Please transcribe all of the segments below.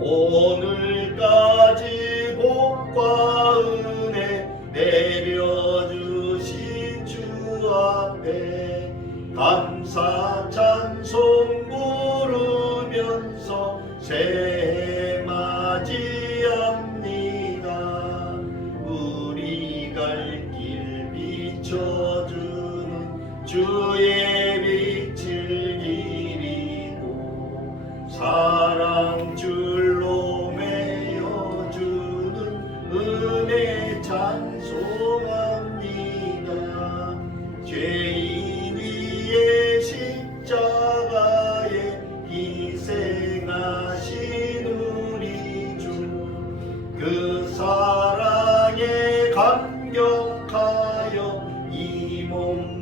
오늘까지 복과 은혜 내려주신 주 앞에 감사 찬송 부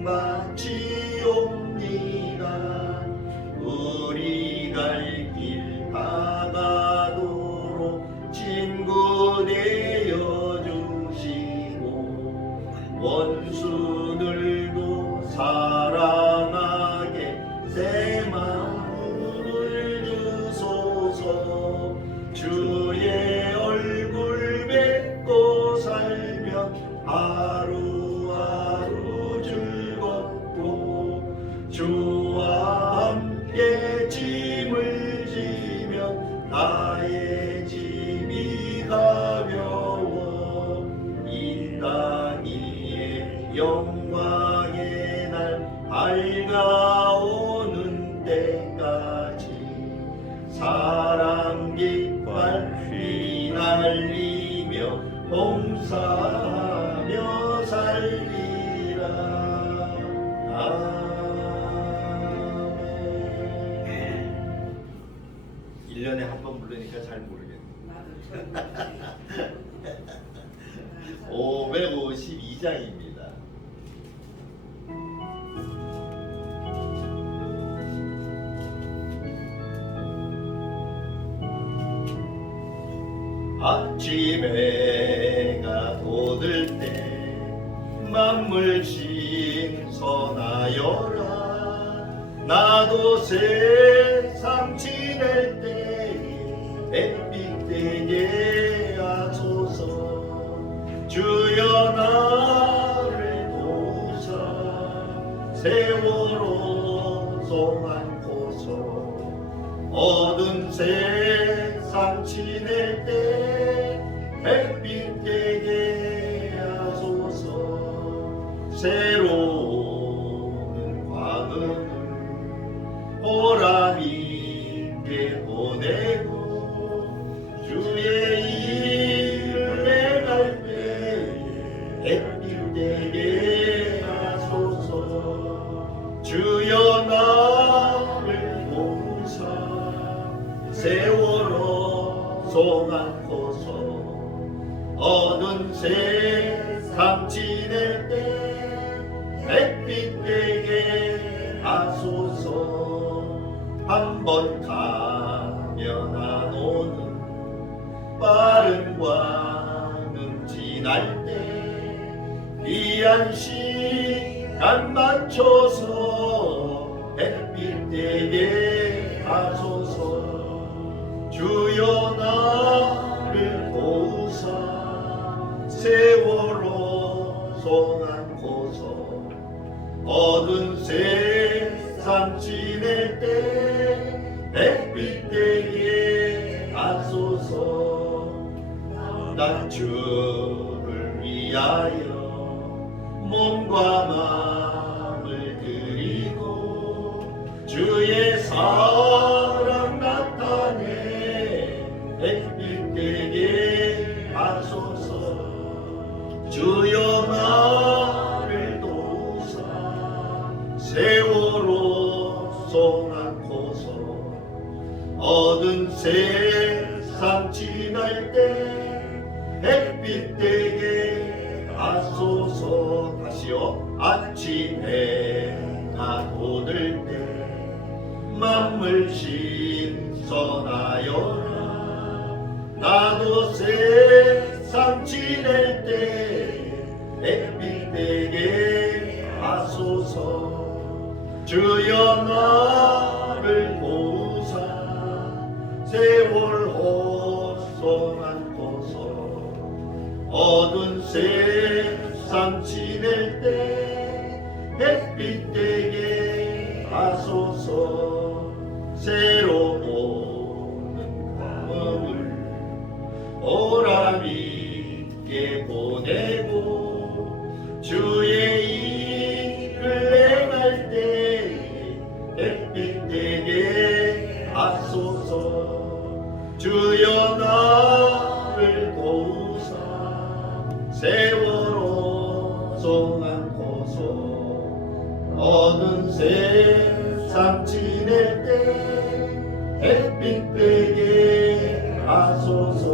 몸 바치옵니다. 우리 갈길 바다도로 친구 되어 주시고 원수들도 사랑하게 새 마음을 주소서. 주의 얼굴 뵙고 살면 하루하루 봉사하며 살리라. 아멘. 1년에 한 번 부르니까 잘 모르겠네. 나도 552장입니다. 아침에 가 돋을 때 만물 신선하여라. 나도 세상 지낼 때 햇빛 되게 하소서. 주여 나를 도우사 세월호 송안고서. 어두운 세상 지낼 때 햇빛 되 새로운 광음을 보람 있게 보내고 주의 일을 행할 때 햇빛 되게 하소서. 주여 나를 보사 세월호 송안고서. 어두운 귀한 시간 맞춰서 햇빛 되게 하소서. 주여 나를 도우사 세월호 송안고서. 어두운 세상 지낼 때 햇빛 되게 하소서. 난 주를 위하여 몸과 마음을 드리고 주의 사랑 나타내 햇빛 되게 하소서. 주여 나를 도우사 세월호 송안고서. 어두운 세상 지날 때 햇빛 되 마치 해가 돋을 때 마음을 신선하여라. 나도 세상 지낼 때햇빛 내게 하소서. 주여 나를 보사 세월 호소한 곳서 어두운 세상 지낼 새로 오는 광음을 보람있게 보내고 주의 일을 행할 때 햇빛 되게 하소서. 주여 나를 도우사. 세월호 송안고소. 어두운 세상 지낼 때 햇빛 되게 하소서.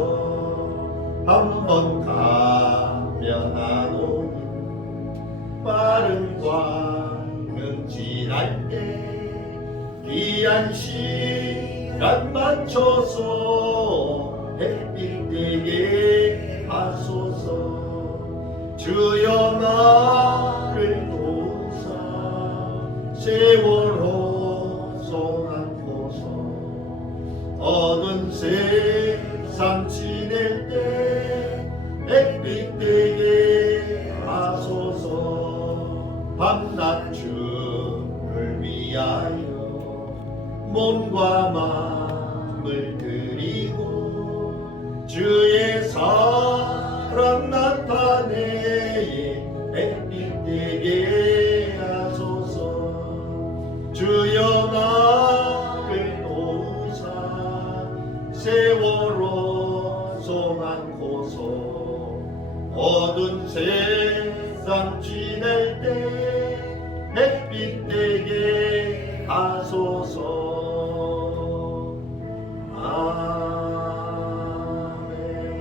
한번 가면 안 오는 빠른 광은 지날 때 귀한 시간 맞춰서 햇빛 되게 하소서. 주여 나를 도우사 세월호 어두운 세상 지낼 때 햇빛 되게 하소서. 밤낮 주를 위하여 몸과 마음을 드리고 주의 사 어두운 세상 지낼 때 햇빛 되게 하소서. 아멘.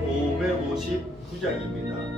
559장입니다